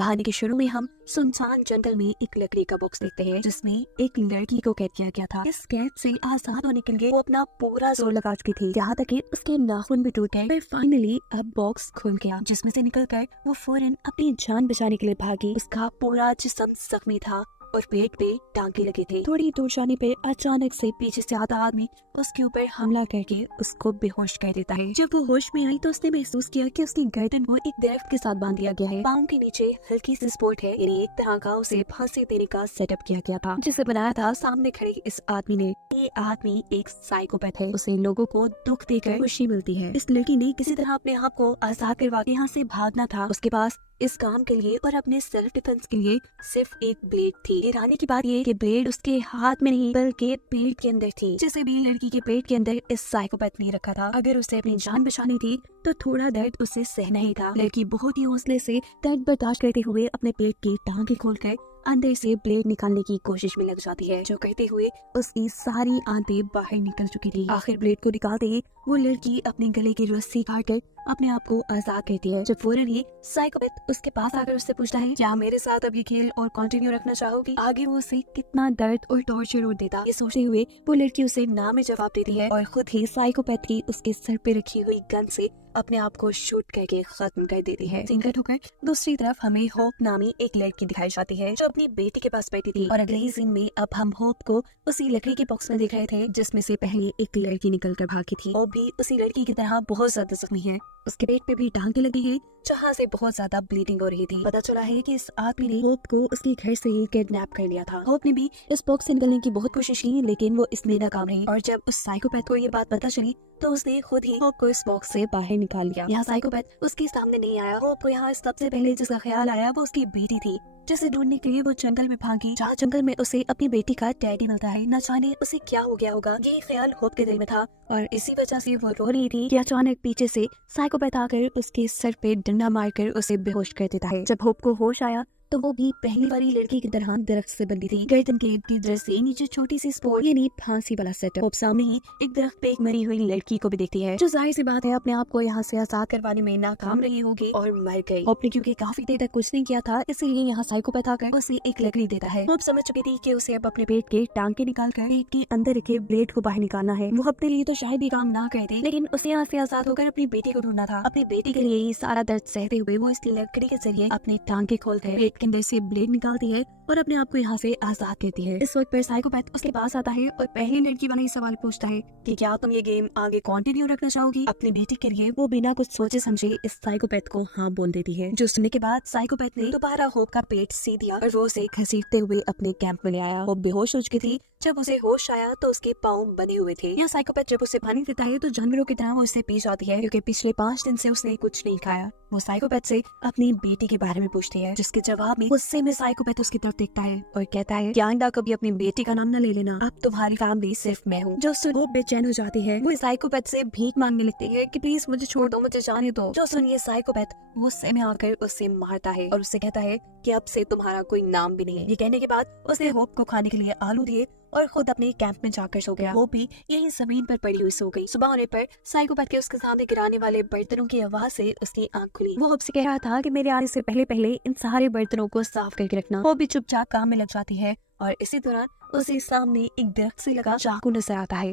कहानी के शुरू में हम सुनसान जंगल में एक लकड़ी का बॉक्स देखते हैं जिसमें एक लड़की को कैद किया गया था। इस कैद से आजाद होने के लिए वो अपना पूरा जोर लगा चुकी थी, यहाँ तक कि उसके नाखून भी टूट गए। फिर फाइनली अब बॉक्स खुल गया जिसमें से निकलकर वो फौरन अपनी जान बचाने के लिए भागी। उसका पूरा जिस्म जख्मी था और पेट पे टांके लगे थे। थोड़ी दूर जाने पे अचानक से पीछे से आता आदमी उसके ऊपर हमला करके उसको बेहोश कर देता है। जब वो होश में आई तो उसने महसूस किया कि उसकी गर्दन को एक दरख्त के साथ बांध दिया गया है। पाँव के नीचे हल्की सी स्पोर्ट है, यानी एक तरह का उसे फांसी देने का सेटअप किया गया था जिसे बनाया था सामने खड़े इस आदमी ने। ये आदमी एक साइकोपैथ है, उसे लोगों को दुख देकर खुशी मिलती है। इस लड़की ने किसी तरह अपने आप को आजाद करवा के यहाँ से भागना था। उसके पास इस काम के लिए और अपने सेल्फ डिफेंस के लिए सिर्फ एक ब्लेड थी। हैरानी की बात ये कि ब्लेड उसके हाथ में नहीं बल्कि पेट के अंदर थी। जिसे भी लड़की के पेट के अंदर इस साइकोपैथ ने रखा था। अगर उसे अपनी जान बचानी थी तो थोड़ा दर्द उसे सहना ही था। लड़की बहुत ही हौसले से दर्द बर्दाश्त करते हुए अपने पेट की टांगे खोलकर अंदर से ब्लेड निकालने की कोशिश में लग जाती है, जो करते हुए उसकी सारी आंतें बाहर निकल चुकी थी। आखिर ब्लेड को निकालते ही वो लड़की अपने गले की रस्सी काटकर अपने आप को आजाद करती है। जब फौरन ही साइकोपैथ उसके पास आकर उससे पूछता है, क्या मेरे साथ अब ये खेल और कंटिन्यू रखना चाहोगी? आगे वो उसे कितना दर्द और टॉर्चर और देता, ये सोचते हुए वो लड़की उसे ना में जवाब देती है और खुद ही साइकोपैथ की उसके सर पे रखी हुई गन से अपने आप को शूट करके खत्म कर देती है। सीन कट होकर दूसरी तरफ हमें होप नामी एक लड़की दिखाई जाती है जो अपनी बेटी के पास बैठी थी। और अगले ही सीन में अब हम होप को उसी लकड़ी के बॉक्स में देख रहे थे जिसमें से पहले एक लड़की निकल कर भागी थी। होप भी उसी लड़की की तरह बहुत ज्यादा जख्मी है, उसके पेट पे भी टांगे लगी है जहाँ से बहुत ज्यादा ब्लीडिंग हो रही थी। पता चला है कि इस आदमी ने होप को उसके घर से ही किडनैप कर लिया था। होप ने भी इस बॉक्स से निकलने की बहुत कोशिश की लेकिन वो इसमें नाकाम रही। और जब उस साइकोपैथ को ये बात पता चली तो उसने खुद ही होप को इस बॉक्स से बाहर निकाल लिया। यहाँ साइकोपैथ उसके सामने नहीं आया। होप को यहाँ सबसे पहले जिसका ख्याल आया वो उसकी बेटी थी, जिसे ढूंढने के लिए वो जंगल में भागी। जहाँ जंगल में उसे अपनी बेटी का डैडी मिलता है। न जाने उसे क्या हो गया होगा, ये ख्याल होप के दिल में था और इसी वजह से वो रो रही थी कि अचानक पीछे से साइकोपैथ आकर उसके सर पे डंडा मारकर उसे बेहोश कर देता है। जब होप को होश आया तो वो भी पहली वाली लड़की की तरह दरख्त से बंधी थी। गर्दन के इर्द गिर्द से नीचे छोटी सी स्पोर्ट यानी फांसी वाला सेटअप। होप सामने ही एक दरख्त पे एक मरी हुई लड़की को भी देखती है, जो जाहिर सी बात है अपने आप को यहाँ से आजाद करवाने में नाकाम रही होगी और मर गई। होप ने क्योंकि काफी देर तक कुछ नहीं किया था इसलिए यहाँ साइकोपैथ आकर उसे एक लकड़ी देता है। होप समझ चुकी थी कि उसे अब अपने पेट के टांके निकाल कर पेट के अंदर रखे ब्लेड को बाहर निकालना है। वो अपने लिए तो शायद ये काम ना करती लेकिन उसे यहाँ से आजाद होकर अपनी बेटी को ढूंढना था। अपनी बेटी के लिए ही सारा दर्द सहते हुए वो इस लकड़ी के जरिए अपने टांके खोलकर पेट के अंदर से ब्लेड निकालती है और अपने आप को यहाँ से आजाद करती है। इस वक्त पर साइकोपैथ उसके पास आता है और पहली लड़की वाला ही सवाल पूछता है कि क्या तुम ये गेम आगे कंटिन्यू रखना चाहोगी? अपनी बेटी के लिए वो बिना कुछ सोचे समझे इस साइकोपैथ को हाँ बोल देती है, जो सुनने के बाद साइकोपैथ ने दोबारा होप का पेट सी दिया और वो उसे घसीटते हुए अपने कैंप में ले आया। वो बेहोश हो चुकी थी। जब उसे होश आया तो उसके पाँव बने हुए थे। यहाँ साइकोपैथ जब उसे पानी देता है तो जानवरों की तरह वो उससे पी जाती है क्योंकि पिछले 5 दिन से उसने कुछ नहीं खाया। वो साइकोपैथ से अपनी बेटी के बारे में पूछती है, जिसके जवाब में गुस्से में साइकोपैथ उसकी तरफ देखता है और कहता है कि आइंदा कभी अपनी बेटी का नाम न ले लेना, अब तुम्हारी फैमिली सिर्फ मैं हूँ। जो सुन होप बेचैन हो जाती है। वो साइकोपैथ से भीख मांगने लगती है कि प्लीज मुझे छोड़ दो, मुझे जाने दो। जो सुन ये साइकोपैथ गुस्से में आकर उससे मारता है और उससे कहता है कि अब से तुम्हारा कोई नाम भी नहीं है। ये कहने के बाद उसने होप को खाने के लिए आलू दिए और खुद अपने कैंप में जाकर सो गया। होप भी यही जमीन पर पड़ी हुई सो गई। सुबह होने पर साइकोपैथ के उसके सामने गिराने वाले बर्तनों की आवाज से उसकी आंख खुली। वो होप से कह रहा था कि मेरे आने से पहले पहले इन सारे बर्तनों को साफ करके रखना। होप भी चुपचाप काम में लग जाती है और इसी दौरान उसे सामने एक दरख्त से लगा चाकू नजर आता है।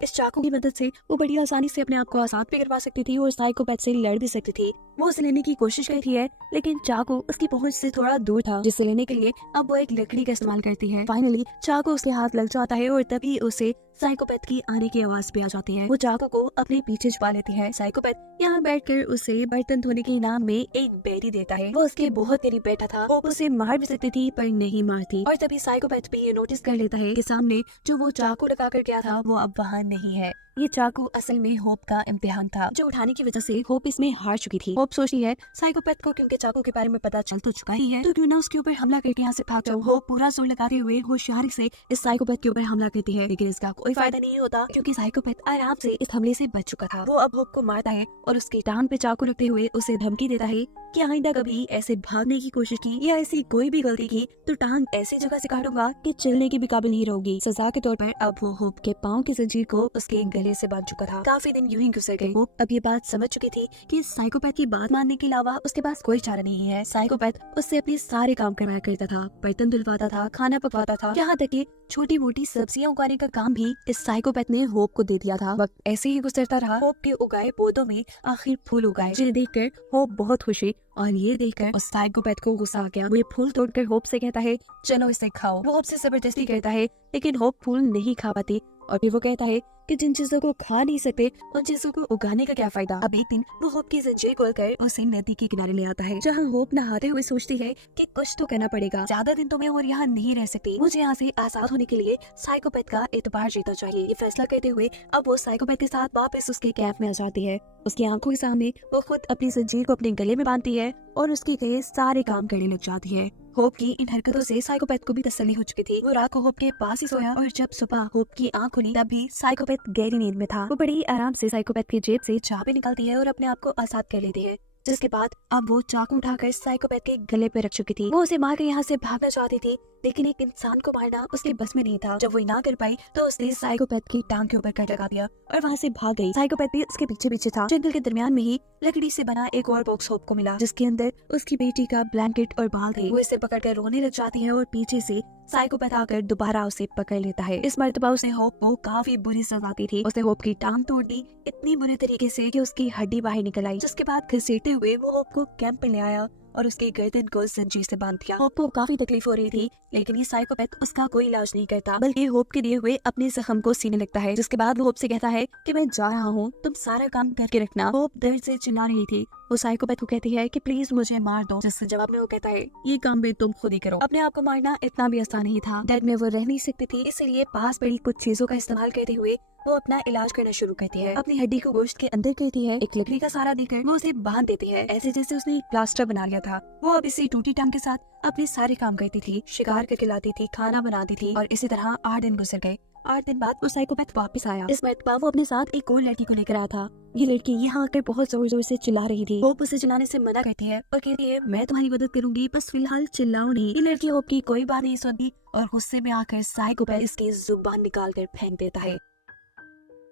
इस चाकू की मदद से वो बड़ी आसानी से अपने आप को आजाद भी करवा सकती थी और साइकोपैथ से लड़ भी सकती थी। वो उसे लेने की कोशिश करती है लेकिन चाकू उसकी पहुंच से थोड़ा दूर था, जिसे लेने के लिए अब वो एक लकड़ी का इस्तेमाल करती है। फाइनली चाकू उसके हाथ लग जाता है और तभी उसे साइकोपैथ की आने की आवाज भी आ जाती है। वो चाकू को अपने पीछे छुपा लेती है। साइकोपैथ यहाँ बैठकर उसे बर्तन धोने के इनाम में एक बेरी देता है। वो उसके बहुत करीब बैठा था। वो उसे मार भी सकती थी पर नहीं मारती। और तभी साइकोपैथ भी ये नोटिस कर लेता है कि सामने जो वो चाकू लगा कर गया था वो अब वहाँ नहीं है। ये चाकू असल में होप का इम्तिहान था, जो उठाने की वजह से होप इसमें हार चुकी थी। होप सोचती है साइकोपैथ को क्योंकि चाकू के बारे में पता चल तो चुका ही है तो क्यों ना उसके ऊपर हमला करके यहाँ से भाग जाऊं। होप पूरा जोर लगाते हुए होशियारी से इस साइकोपैथ के ऊपर हमला करती है लेकिन इसका कोई फायदा नहीं होता क्योंकि साइकोपैथ आराम से इस हमले से बच चुका था। वो अब होप को मारता है और उसकी टांग पे चाकू रखते हुए उसे धमकी देता है कि आइंदा कभी ऐसे भागने की कोशिश की या ऐसी कोई भी गलती की तो टांग ऐसी जगह से काटूंगा कि चलने के भी काबिल नहीं रहोगी। सजा के तौर पर अब वो होप के पाँव की जंजीर को उसके गले से बांध चुका था। काफी दिन यूं ही गुजर गए। होप अब ये बात समझ चुकी थी कि साइकोपैथ की बात मानने के अलावा उसके पास कोई चारा नहीं है। साइकोपैथ उससे अपने सारे काम करवाया करता था, बर्तन धुलवाता था, खाना पकवाता था, यहाँ तक कि छोटी मोटी सब्जियां उगाने का काम भी इस साइकोपैथ ने होप को दे दिया था। वक्त ऐसे ही गुजरता रहा। होप के उगाए पौधों में आखिर फूल उगाए, जिन्हें देखकर होप बहुत खुश हुई और ये देखकर उस साइकोपैथ को गुस्सा आ गया। वो ये फूल तोड़कर होप से कहता है चलो इसे खाओ। वो होप से जबरदस्ती करता है, लेकिन होप फूल नहीं खा पाती और फिर वो कहता है कि जिन चीजों को खा नहीं सकते उन चीजों को उगाने का क्या फायदा। अब एक दिन वो होप की जंजीर खोलकर उसे नदी के किनारे ले आता है, जहाँ होप नहाते हुए सोचती है कि कुछ तो करना पड़ेगा, ज्यादा दिन तो मैं और यहाँ नहीं रह सकती, मुझे यहाँ से आजाद होने के लिए साइकोपैथ का एतबार जीतना चाहिए। ये फैसला करते हुए अब वो साइकोपैथ के साथ वापस उसके कैंप में आ जाती है। उसकी आंखों के सामने वो खुद अपनी जंजीर को अपने गले में बांधती है और उसके कहे सारे काम करने लग जाती है। होप की इन हरकतों से साइकोपैथ को भी तसल्ली हो चुकी थी। वो रात को होप के पास ही सोया और जब सुबह होप की आंख खुली तब भी साइकोपैथ गहरी नींद में था। वो बड़ी आराम से साइकोपैथ की जेब से चाबी निकालती है और अपने आप को आजाद कर लेती है, जिसके बाद अब वो चाकू उठाकर साइकोपैथ के गले पे रख चुकी थी। वो उसे मार कर यहाँ से भागना चाहती थी, लेकिन एक इंसान को मारना उसके बस में नहीं था। जब वो ना कर पाई तो उसने साइकोपैथ की टांग के ऊपर कट लगा दिया और वहाँ से भाग गई। साइकोपैथ भी उसके पीछे पीछे था। जंगल के दरमियान में ही लकड़ी से बना एक और बॉक्स होप को मिला, जिसके अंदर उसकी बेटी का ब्लैंकेट और बाल थे। वो इसे पकड़कर रोने लग जाती है और पीछे से साइकोपैथ आकर दोबारा उसे पकड़ लेता है। इस मर्तबा उसने होप को काफी बुरी सजा दी थी। उसने होप की टांग तोड़ दी इतनी बुरे तरीके से कि उसकी हड्डी बाहर निकल आई, जिसके बाद घसीटते हुए वो होप को कैंप में ले आया और उसकी गर्दन को जंजीर से बांध दिया। होप को काफी तकलीफ हो रही थी, लेकिन ये साइकोपैथ उसका कोई इलाज नहीं करता, बल्कि होप के दिए हुए अपने जख्म को सीने लगता है। जिसके बाद वो होप से कहता है कि मैं जा रहा हूँ, तुम सारा काम करके रखना। होप दर्द से चिल्ला रही थी। वो साइकोपैथ को कहती है कि प्लीज मुझे मार दो, जिसके जवाब में वो कहता है ये काम भी तुम खुद ही करो। अपने आप को मारना इतना भी आसान नहीं था। दर्द में वो रह नहीं सकती थी, इसलिए पास पड़ी कुछ चीजों का इस्तेमाल करते हुए वो अपना इलाज करना शुरू करती है। अपनी हड्डी को गोश्त के अंदर करती है, एक लकड़ी का सहारा देकर वो उसे बांध देती है, ऐसे जैसे उसने एक प्लास्टर बना लिया था। वो अब इसी टूटी टांग के साथ अपने सारे काम करती थी, शिकार करके लाती थी, खाना बनाती थी और इसी तरह 8 दिन गुजर गए। 8 दिन बाद वो साइकोपैथ वापस आया। इस मरतबा वो अपने साथ एक और लड़की को लेकर आया था। ये लड़की यहाँ आकर बहुत जोर जोर से चिल्ला रही थी। होप उसे चिल्लाने से मना करती है और कहती है मैं तुम्हारी मदद करूंगी, बस फिलहाल चिल्लाओ नहीं। ये लड़की होप की कोई बात नहीं सुनती और गुस्से में आकर साइकोपैथ इसकी जुबान निकाल कर फेंक देता है।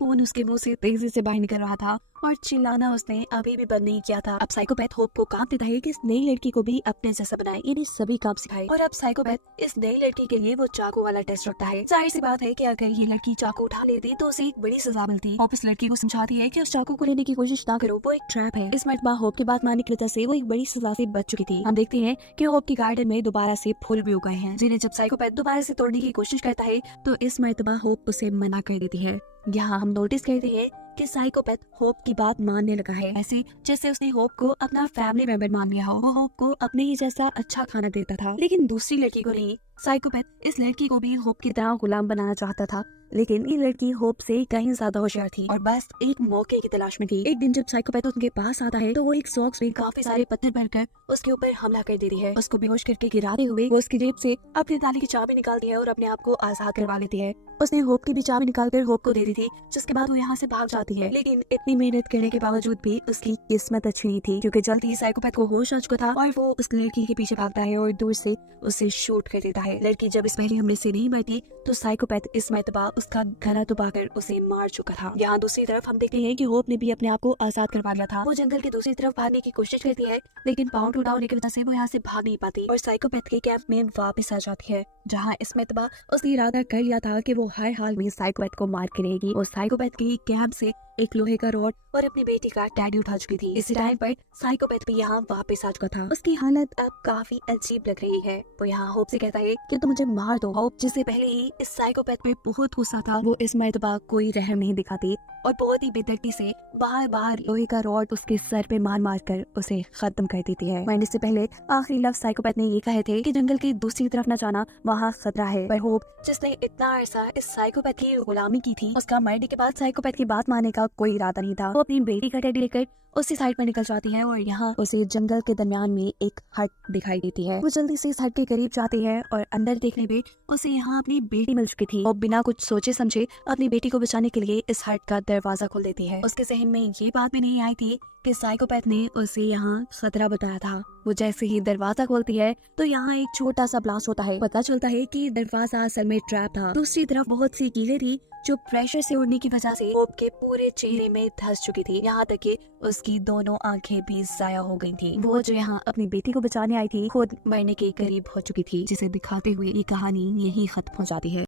खून उसके मुंह से तेजी से बाहर निकल रहा था और चिल्लाना उसने अभी भी बंद नहीं किया था। अब साइकोपैथ होप को काम देता है कि इस नई लड़की को भी अपने जैसा बनाए, यानी सभी काम सिखाए। और अब साइकोपैथ इस नई लड़की के लिए वो चाकू वाला टेस्ट रखता है। जाहिर सी बात है कि अगर ये लड़की चाकू उठा लेती तो उसे एक बड़ी सजा मिलती। होप इस लड़की को समझाती है कि उस चाकू को लेने की कोशिश ना करो, वो एक ट्रैप है। इस मरतबा होप की बात मानने की वजह से वो एक बड़ी सजा से बच चुकी थी। हम देखते हैं कि होप की गार्डन में दोबारा से फूल भी उगाए हैं, जिन्हें जब साइकोपैथ दोबारा से तोड़ने की कोशिश करता है तो इस मरतबा होप उसे मना कर देती है। यहाँ हम नोटिस करते हैं कि साइकोपैथ होप की बात मानने लगा है, ऐसे जैसे उसने होप को अपना फैमिली मेंबर मान लिया हो। वो होप को अपने ही जैसा अच्छा खाना देता था, लेकिन दूसरी लड़की को नहीं। साइकोपैथ इस लड़की को भी होप की तरह गुलाम बनाना चाहता था, लेकिन ये लड़की होप से कहीं ज्यादा होशियार थी और बस एक मौके की तलाश में थी। एक दिन जब साइकोपैथ उनके पास आता है तो वो एक सॉक्स में काफी सारे पत्थर भरकर उसके ऊपर हमला कर देती है। उसको बेहोश करके गिराते हुए वो उसकी जेब से अपने ताले की चाबी निकालती है और अपने आप को आजाद करवा लेती है। उसने होप की भी चाबी निकालकर होप को दे दी थी, जिसके बाद वो यहाँ से भाग जाती है। लेकिन इतनी मेहनत करने के बावजूद भी उसकी किस्मत अच्छी नहीं थी, क्योंकि जल्द ही साइकोपैथ को होश आ चुका था और वो उस लड़की के पीछे भागता है और दूर से उसे शूट कर देता है। लड़की जब इस पहले हमले से नहीं मरती तो साइकोपैथ इस मरतबा उसका गला दबाकर उसे मार चुका था। यहाँ दूसरी तरफ हम देखते हैं कि होप ने भी अपने आप को आजाद करवा लिया था। वो जंगल की दूसरी तरफ भागने की कोशिश करती है, लेकिन पाँव टूटा होने की वजह से वो यहाँ से भाग नहीं पाती और साइकोपैथ के कैंप में वापस आ जाती है, जहाँ इस मरतबा उसने इरादा कर लिया था कि वो हर हाल में साइकोपैथ को मार करेगी। और साइकोपैथ के कैंप से एक लोहे का रॉड और अपनी बेटी का टैटू उठा चुकी थी। इसी टाइम पर साइकोपैथ भी यहाँ वापस आ चुका था। उसकी हालत अब काफी अजीब लग रही है। वो यहाँ होप से कहता है कि तुम मुझे मार दो। होप जिसे पहले ही इस साइकोपैथ पे बहुत गुस्सा था, वो इस मरतबा कोई रहम नहीं दिखाती और बहुत ही बेदर्दी से बार बार लोहे का रॉड उसके सर पे मार मार कर उसे खत्म कर देती है। मरने से पहले आखिरी लफ्ज साइकोपैथ ने ये कहे थे कि जंगल की दूसरी तरफ न जाना, वहाँ खतरा है। पर होप जिसने इतना अरसा इस साइकोपैथ की गुलामी की थी, उसका मरने के बाद साइकोपैथ की बात मानने का कोई इरादा नहीं था। वो अपनी बेटी का टेडी लेकर उसी साइड पर निकल जाती है और यहाँ उसे जंगल के दरमियान में एक हट दिखाई देती है। वो जल्दी से इस हट के करीब जाती है और अंदर देखने पे उसे यहाँ अपनी बेटी मिल चुकी थी। वो बिना कुछ सोचे समझे अपनी बेटी को बचाने के लिए इस हट का दरवाजा खोल देती है। उसके जहन में ये बात भी नहीं आई थी कि साइकोपैथ ने उसे यहाँ खतरा बताया था। वो जैसे ही दरवाजा खोलती है तो यहाँ एक छोटा सा ब्लास्ट होता है। पता चलता है कि दरवाजा असल में ट्रैप था। दूसरी तरफ बहुत सी कीलें थी जो प्रेशर से उड़ने की वजह से होप के पूरे चेहरे में धंस चुकी थी, यहाँ तक कि उसकी दोनों आंखें भी जाया हो गई थी। वो जो यहाँ अपनी बेटी को बचाने आई थी खुद मरने के करीब हो चुकी थी, जिसे दिखाते हुए ये कहानी यही खत्म हो जाती है।